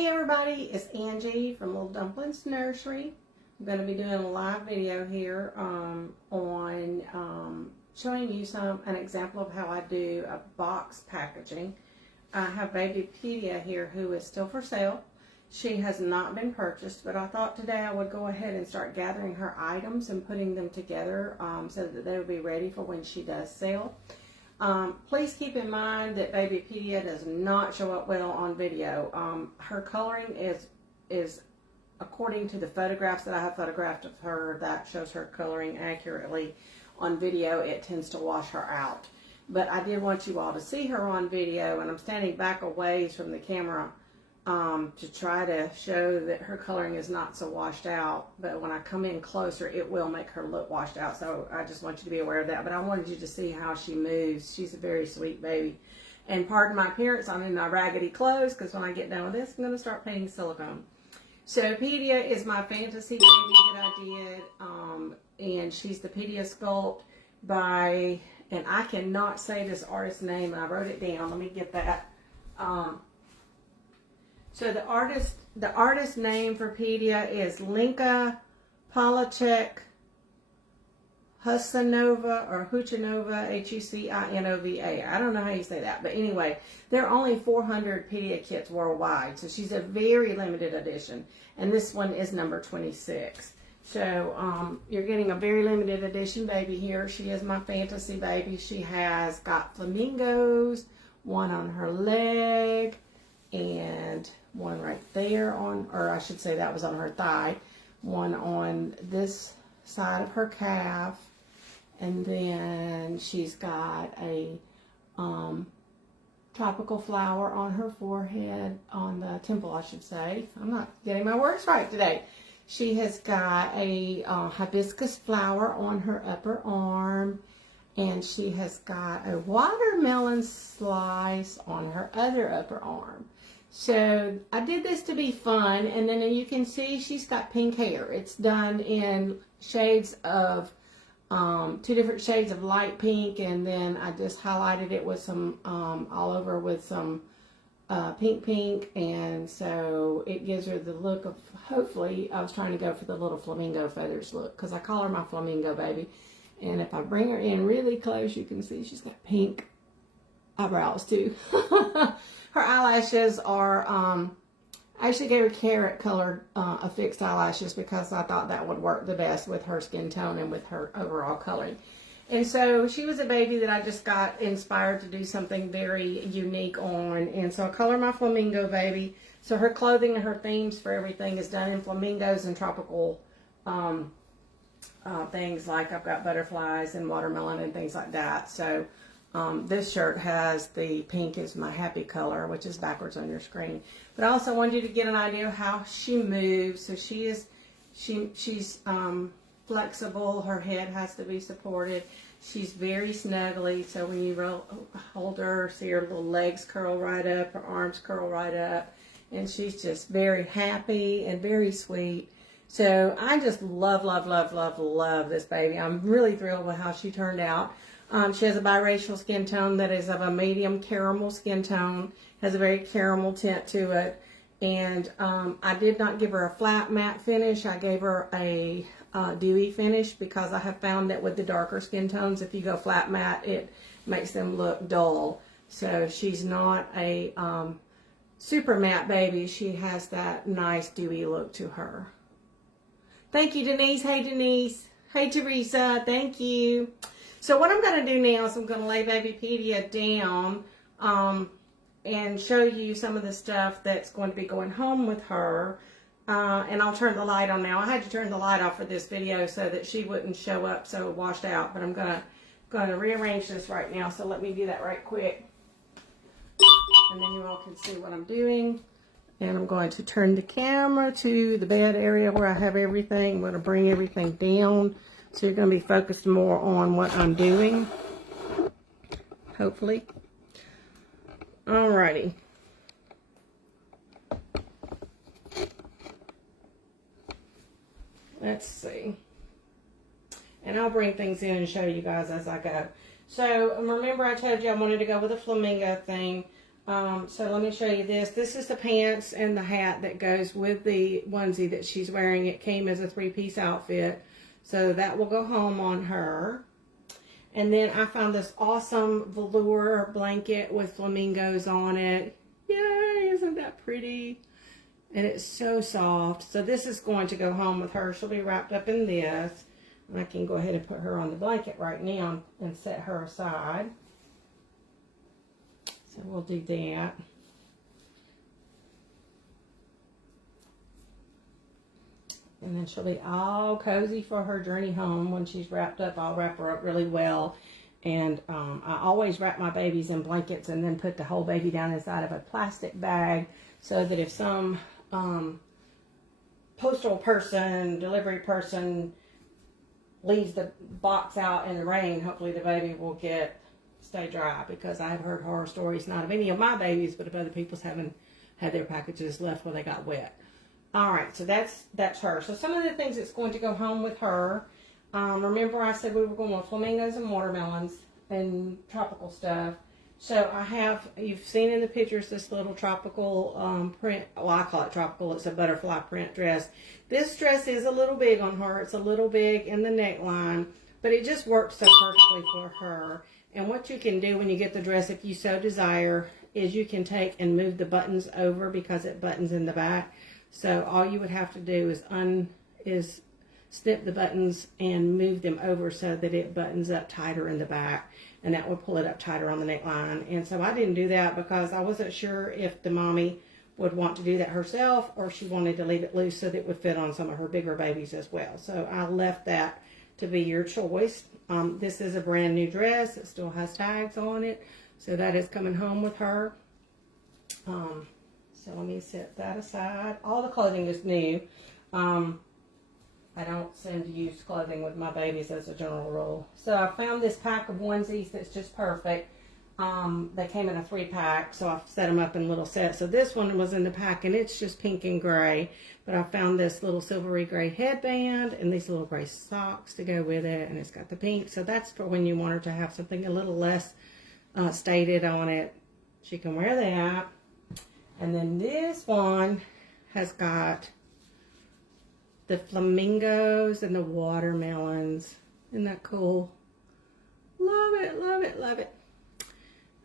Hey everybody, it's Angie from Little Dumplings Nursery. I'm going to be doing a live video here on showing you an example of how I do a box packaging. I have baby Pedia here who is still for sale. She has not been purchased, but I thought today I would go ahead and start gathering her items and putting them together so that they will be ready for when she does sell. Please keep in mind that baby Pedia does not show up well on video. Her coloring is according to the photographs that I have photographed of her that shows her coloring accurately. On video it tends to wash her out, but I did want you all to see her on video, and I'm standing back a ways from the camera to try to show that her coloring is not so washed out, but when I come in closer it will make her look washed out, so I just want you to be aware of that. But I wanted you to see how she moves. She's a very sweet baby, and pardon my appearance, I'm in my raggedy clothes because when I get done with this I'm going to start painting silicone. So Pedia is my fantasy baby that I did, and she's the Pedia Sculpt by, and I cannot say this artist's name, and I wrote it down, let me get that. So the artist name for Pedia is Linka Polacek Husanova, or Huchinova, Hucinova. I don't know how you say that, but anyway, there are only 400 Pedia kits worldwide, so she's a very limited edition, and this one is number 26. So you're getting a very limited edition baby here. She is my fantasy baby. She has got flamingos, one on her leg, and one right there on, or I should say that was on her thigh, one on this side of her calf, and then she's got a tropical flower on her forehead, on the temple I should say. I'm not getting my words right today. She has got a hibiscus flower on her upper arm, and she has got a watermelon slice on her other upper arm. So I did this to be fun, and then you can see she's got pink hair. It's done in shades of, 2 different shades of light pink, and then I just highlighted it with some, all over with some pink, and so it gives her the look of, hopefully, I was trying to go for the little flamingo feathers look, because I call her my flamingo baby. And if I bring her in really close, you can see she's got pink eyebrows too. Her eyelashes are, I actually gave her carrot colored affixed eyelashes because I thought that would work the best with her skin tone and with her overall coloring. And so she was a baby that I just got inspired to do something very unique on. And so I call her my flamingo baby. So her clothing and her themes for everything is done in flamingos and tropical things, like I've got butterflies and watermelon and things like that. So this shirt has the pink is my happy color, which is backwards on your screen. But I also wanted you to get an idea of how she moves. So she's flexible. Her head has to be supported. She's very snuggly. So when you hold her, see her little legs curl right up, her arms curl right up, and she's just very happy and very sweet. So I just love this baby. I'm really thrilled with how she turned out. She has a biracial skin tone that is of a medium caramel skin tone, has a very caramel tint to it. And I did not give her a flat matte finish. I gave her a dewy finish because I have found that with the darker skin tones, if you go flat matte, it makes them look dull. So she's not a super matte baby. She has that nice dewy look to her. Thank you, Denise. Hey, Denise. Hey, Teresa. Thank you. So what I'm going to do now is I'm going to lay baby Pedia down and show you some of the stuff that's going to be going home with her. And I'll turn the light on now. I had to turn the light off for this video so that she wouldn't show up so washed out. But I'm going to rearrange this right now. So let me do that right quick. And then you all can see what I'm doing. And I'm going to turn the camera to the bed area where I have everything. I'm going to bring everything down. So you're going to be focused more on what I'm doing, hopefully. Alrighty. Let's see. And I'll bring things in and show you guys as I go. So remember I told you I wanted to go with a flamingo theme. So let me show you this. This is the pants and the hat that goes with the onesie that she's wearing. It came as a 3-piece outfit. So that will go home on her. And then I found this awesome velour blanket with flamingos on it. Yay, isn't that pretty? And it's so soft. So this is going to go home with her. She'll be wrapped up in this. And I can go ahead and put her on the blanket right now and set her aside. So we'll do that. And then she'll be all cozy for her journey home. When she's wrapped up, I'll wrap her up really well. And I always wrap my babies in blankets and then put the whole baby down inside of a plastic bag so that if some postal person, delivery person leaves the box out in the rain, hopefully the baby will stay dry, because I've heard horror stories, not of any of my babies, but of other people's having had their packages left where they got wet. All right, so that's her. So some of the things that's going to go home with her. Remember I said we were going with flamingos and watermelons and tropical stuff. So I have, you've seen in the pictures, this little tropical print. Well, I call it tropical. It's a butterfly print dress. This dress is a little big on her. It's a little big in the neckline, but it just works so perfectly for her. And what you can do when you get the dress, if you so desire, is you can take and move the buttons over because it buttons in the back. So all you would have to do is snip the buttons and move them over so that it buttons up tighter in the back, and that would pull it up tighter on the neckline. And so I didn't do that because I wasn't sure if the mommy would want to do that herself, or she wanted to leave it loose so that it would fit on some of her bigger babies as well. So I left that to be your choice. This is a brand new dress. It still has tags on it, so that is coming home with her. So let me set that aside. All the clothing is new. I don't send used clothing with my babies as a general rule. So I found this pack of onesies that's just perfect. They came in a 3-pack, so I've set them up in little sets. So this one was in the pack, and it's just pink and gray. But I found this little silvery gray headband and these little gray socks to go with it, and it's got the pink. So that's for when you want her to have something a little less stated on it. She can wear that. And then this one has got the flamingos and the watermelons. Isn't that cool? Love it, love it, love it.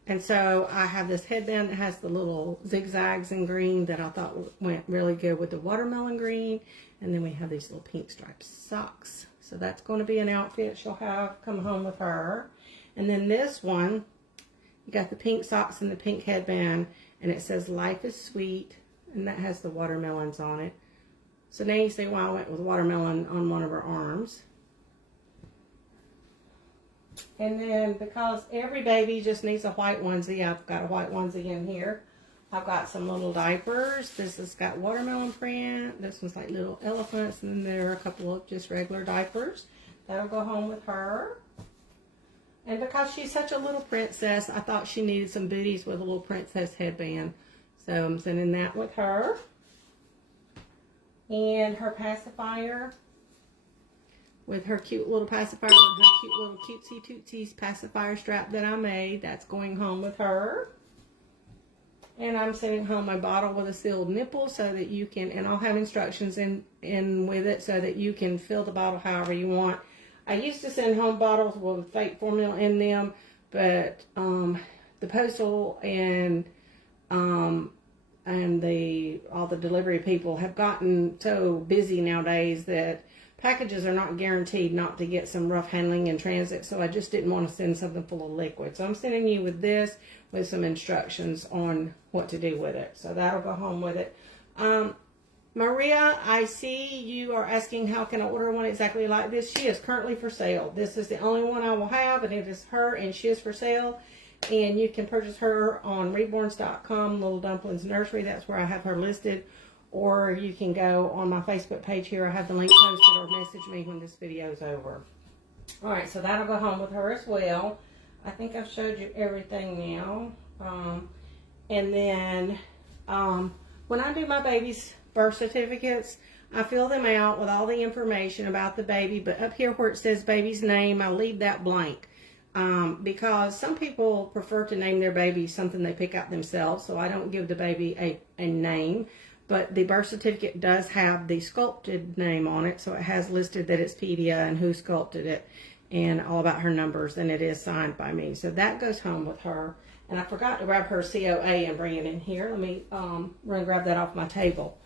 And so I have this headband that has the little zigzags in green that I thought went really good with the watermelon green. And then we have these little pink striped socks. So that's going to be an outfit she'll have come home with her. And then this one, you got the pink socks and the pink headband, and it says "Life is Sweet," and that has the watermelons on it. So now you see why I went with watermelon on one of her arms. And then because every baby just needs a white onesie, I've got a white onesie in here. I've got some little diapers. This has got watermelon print. This one's like little elephants, and then there are a couple of just regular diapers. That'll go home with her. And because she's such a little princess, I thought she needed some booties with a little princess headband. So I'm sending that with her. And her pacifier, with her cute little pacifier, and her cute little cutesy tootsies pacifier strap that I made. That's going home with her. And I'm sending home my bottle with a sealed nipple so that you can, and I'll have instructions in with it so that you can fill the bottle however you want. I used to send home bottles with fake formula in them, but the postal and all the delivery people have gotten so busy nowadays that packages are not guaranteed not to get some rough handling in transit, so I just didn't want to send something full of liquid. So I'm sending you with this with some instructions on what to do with it. So that'll go home with it. Maria, I see you are asking how can I order one exactly like this. She is currently for sale. This is the only one I will have, and it is her, and she is for sale. And you can purchase her on reborns.com, Little Dumplings Nursery. That's where I have her listed. Or you can go on my Facebook page here. I have the link posted, or message me when this video is over. All right, so that'll go home with her as well. I think I've showed you everything now. And then when I do my baby's birth certificates, I fill them out with all the information about the baby. But up here where it says baby's name, I leave that blank. because some people prefer to name their baby something they pick out themselves, so I don't give the baby a name. But the birth certificate does have the sculpted name on it, so it has listed that it's Pedia and who sculpted it and all about her numbers, and it is signed by me. So that goes home with her. And I forgot to grab her COA and bring it in here. Let me run and grab that off my table.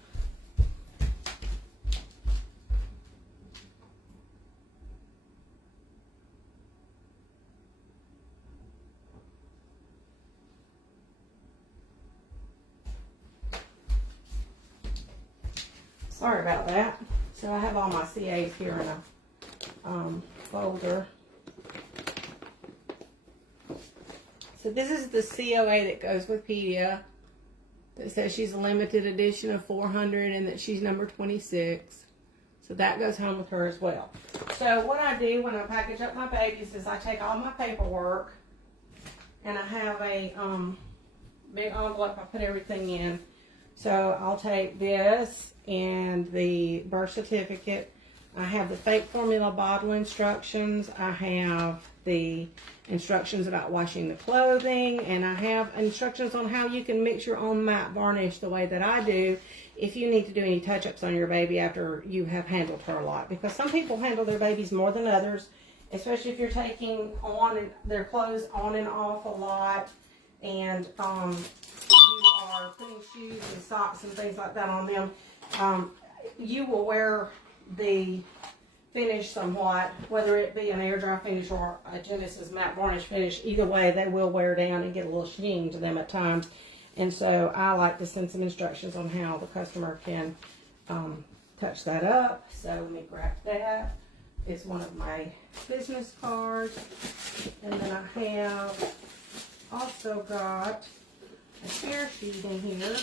Sorry about that. So I have all my CAs here in a folder. So this is the COA that goes with Pedia. That says she's a limited edition of 400 and that she's number 26. So that goes home with her as well. So what I do when I package up my babies is I take all my paperwork and I have a big envelope I put everything in. So I'll take this and the birth certificate. I have the fake formula bottle instructions. I have the instructions about washing the clothing, and I have instructions on how you can mix your own matte varnish the way that I do if you need to do any touch-ups on your baby after you have handled her a lot. Because some people handle their babies more than others, especially if you're taking on their clothes on and off a lot, and you are putting shoes and socks and things like that on them. You will wear the finish somewhat, whether it be an air dry finish or a Genesis matte varnish finish. Either way, they will wear down and get a little sheen to them at times. And so I like to send some instructions on how the customer can touch that up. So let me grab that. It's one of my business cards. And then I have also got a tear sheet in here.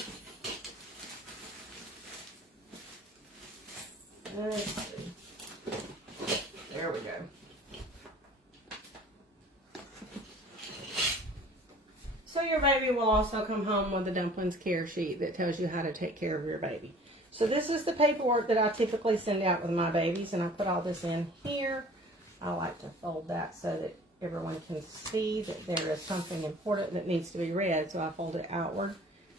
Let's see. There we go. So your baby will also come home with a dumplings care sheet that tells you how to take care of your baby. So this is the paperwork that I typically send out with my babies, and I put all this in here. I like to fold that so that everyone can see that there is something important that needs to be read. So I fold it outward,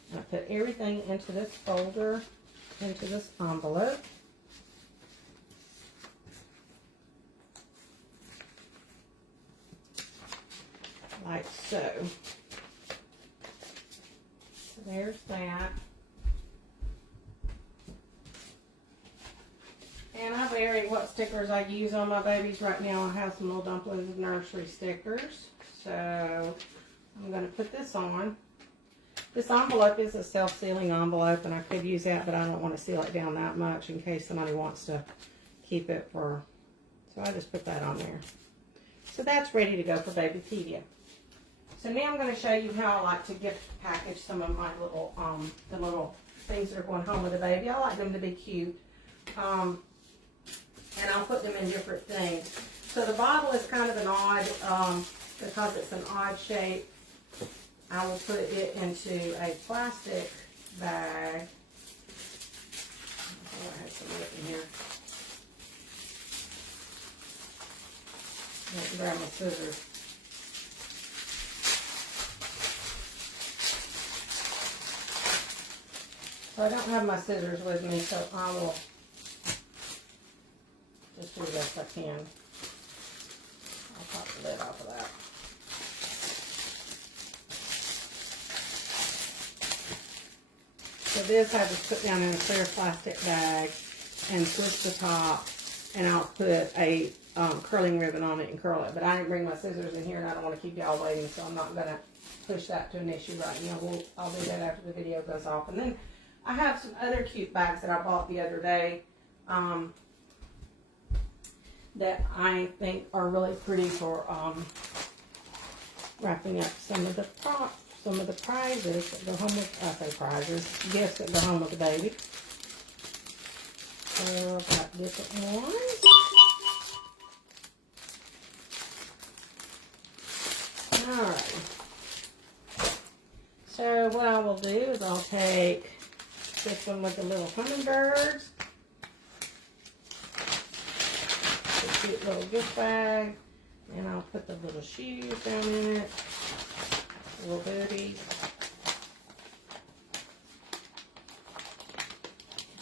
and I put everything into this folder, into this envelope. Like so. So there's that. And I vary what stickers I use on my babies. Right now I have some little dumplings of nursery stickers. So I'm going to put this on. This envelope is a self-sealing envelope, and I could use that, but I don't want to seal it down that much in case somebody wants to keep it for. So I just put that on there. So that's ready to go for baby Pedia. So now I'm going to show you how I like to gift package some of my little, the little things that are going home with the baby. I like them to be cute. And I'll put them in different things. So the bottle is kind of an odd, because it's an odd shape, I will put it into a plastic bag. Oh, I have some of it in here. I have to grab my scissors. So I don't have my scissors with me, so I will just do the best I can. I'll pop the lid off of that. So this I just put down in a clear plastic bag and twist the top, and I'll put a curling ribbon on it and curl it. But I didn't bring my scissors in here, and I don't want to keep y'all waiting, so I'm not going to push that to an issue right now. I'll do that after the video goes off. And then I have some other cute bags that I bought the other day that I think are really pretty for wrapping up some of the prizes that go home with, I say prizes, gifts that go home with the baby. So I've got different ones. Alright. So what I will do is I'll take this one with the little hummingbirds. The cute little gift bag. And I'll put the little shoes down in it, little booties.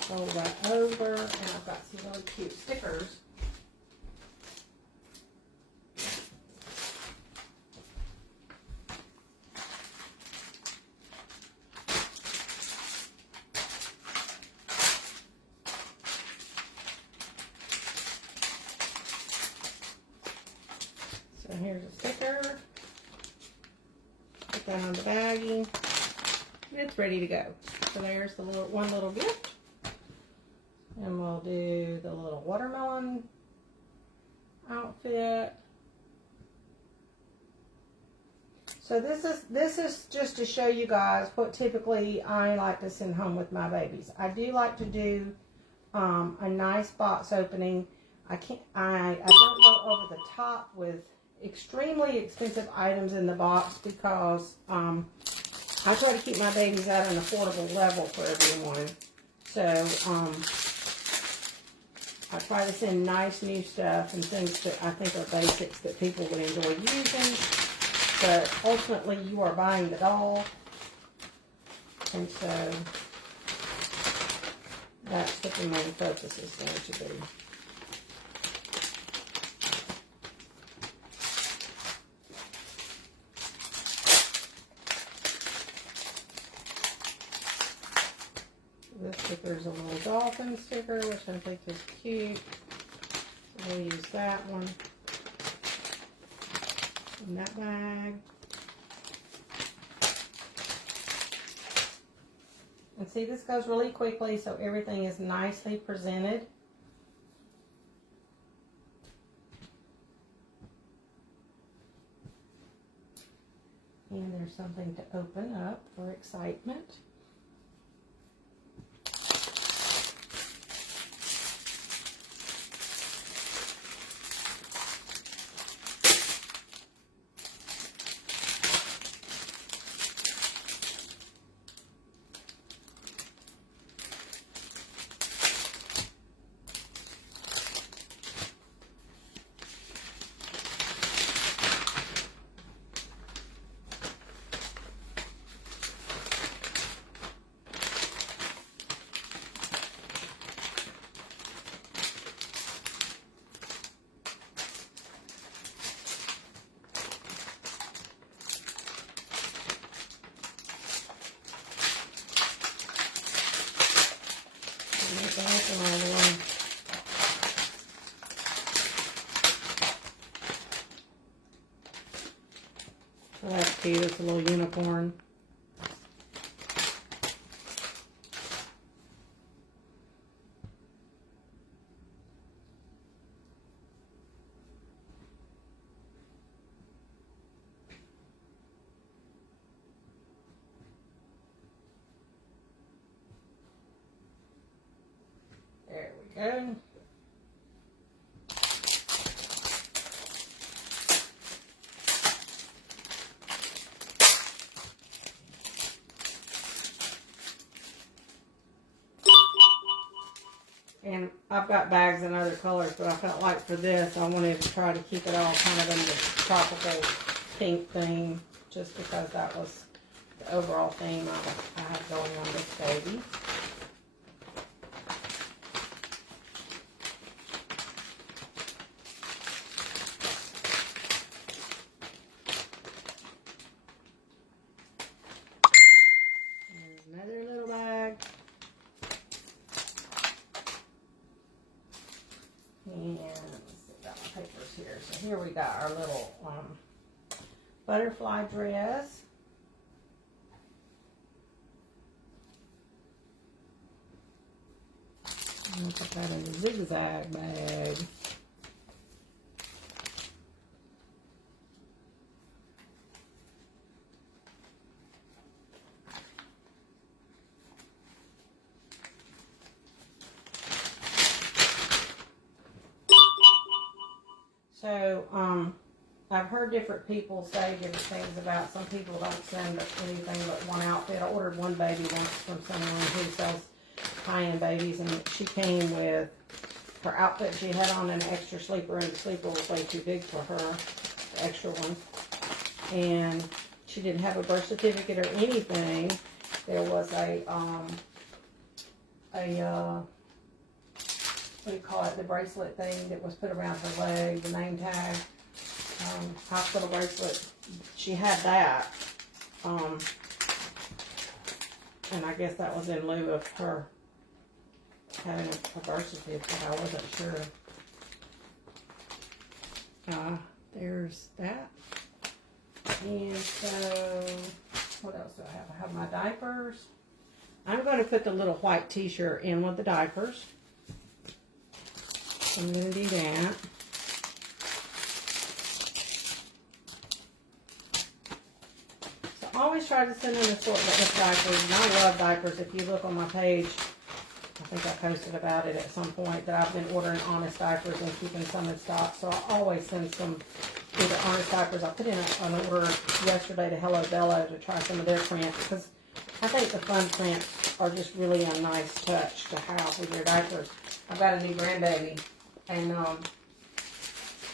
Fold that over, and I've got some really cute stickers. So here's a sticker. Put that on the baggie. It's ready to go. So there's the one little gift. And we'll do the little watermelon outfit. So this is just to show you guys what typically I like to send home with my babies. I do like to do a nice box opening. I don't go over the top with extremely expensive items in the box because I try to keep my babies at an affordable level for everyone. So I try to send nice new stuff and things that I think are basics that people would enjoy using. But ultimately, you are buying the doll. And so that's what the main focus is going to be. This sticker is a little dolphin sticker, which I think is cute. So we'll use that one in that bag. And see, this goes really quickly, so everything is nicely presented. And there's something to open up for excitement. So that's cute. It's a little unicorn. There we go. And I've got bags in other colors, but I felt like for this, I wanted to try to keep it all kind of in the tropical pink theme, just because that was the overall theme I have going on this baby. Another little bag. And let's see, got my papers here. So here we got our little butterfly dress. I'm going to put that in the zigzag bag. So, I've heard different people say different things about some people don't send anything but one outfit. I ordered one baby once from someone who sells high-end babies, and she came with her outfit. She had on an extra sleeper, and the sleeper was way too big for her, the extra one. And she didn't have a birth certificate or anything. There was a what do you call it, the bracelet thing that was put around her leg, the name tag, hospital bracelet. She had that. And I guess that was in lieu of her having a birth certificate. I wasn't sure. There's that. And so, what else do I have? I have my diapers. I'm going to put the little white t-shirt in with the diapers. I'm going to do that. So I always try to send an assortment of diapers, and I love diapers. If you look on my page, I think I posted about it at some point, that I've been ordering Honest diapers and keeping some in stock. So I always send some either Honest diapers. I put in an order yesterday to Hello Bello to try some of their prints, because I think the fun prints are just really a nice touch to have with your diapers. I've got a new grandbaby, and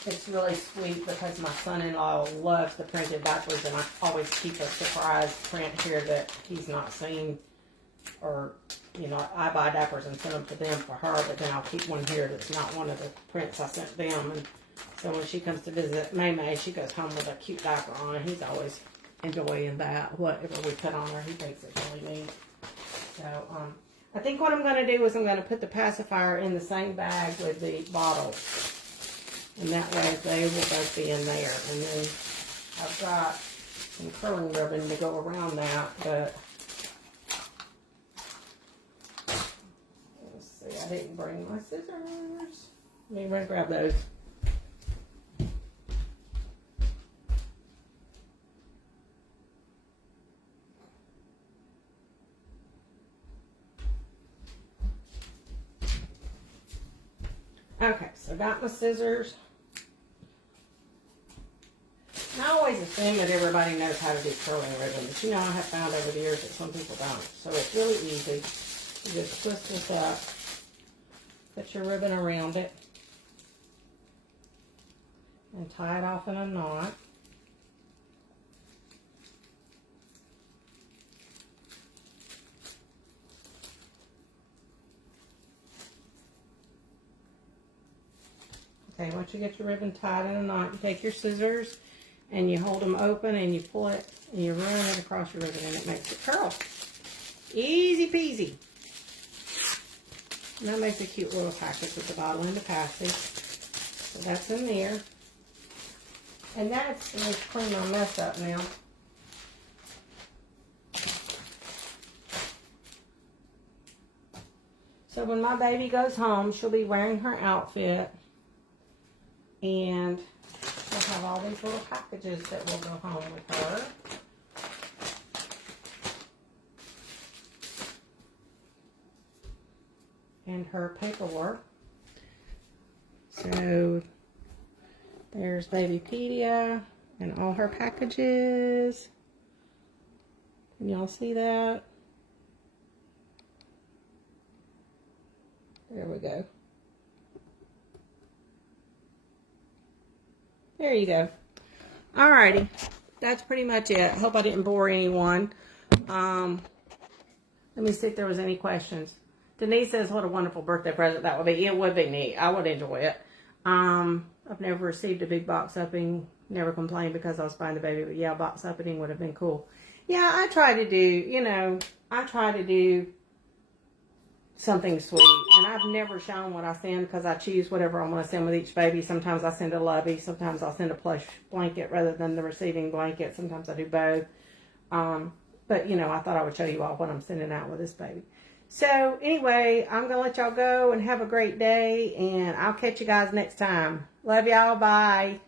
it's really sweet because my son-in-law loves the printed diapers, and I always keep a surprise print here that he's not seen. Or, you know, I buy diapers and send them to them for her, but then I'll keep one here that's not one of the prints I sent them. And so when she comes to visit May, she goes home with a cute diaper on, and he's always enjoying that. Whatever we put on her, he thinks it's really neat. So, I think what I'm going to do is I'm going to put the pacifier in the same bag with the bottle. And that way they will both be in there. And then I've got some curling ribbon to go around that, but let's see, I didn't bring my scissors. Let me grab those. Okay, so I got my scissors. And I always assume that everybody knows how to do curling ribbon, but you know, I have found over the years that some people don't. So it's really easy. You just twist this up, put your ribbon around it, and tie it off in a knot. Okay, once you get your ribbon tied in a knot, you take your scissors and you hold them open and you pull it and you run it across your ribbon and it makes it curl. Easy peasy. And that makes a cute little package with the bottle and the passage. So that's in there. And that's, let me clean my mess up now. So when my baby goes home, she'll be wearing her outfit. And she'll have all these little packages that will go home with her. And her paperwork. So there's Babypedia and all her packages. Can y'all see that? There we go. There you go. Alrighty. That's pretty much it. I hope I didn't bore anyone. Let me see if there was any questions. Denise says, what a wonderful birthday present that would be. It would be neat. I would enjoy it. I've never received a big box opening. Never complained because I was buying the baby. But yeah, box opening would have been cool. Yeah, I try to do, you know, I try to do something sweet. And I've never shown what I send because I choose whatever I want to send with each baby. Sometimes I send a lovey. Sometimes I'll send a plush blanket rather than the receiving blanket. Sometimes I do both. But, you know, I thought I would show you all what I'm sending out with this baby. So, anyway, I'm going to let y'all go and have a great day. And I'll catch you guys next time. Love y'all. Bye.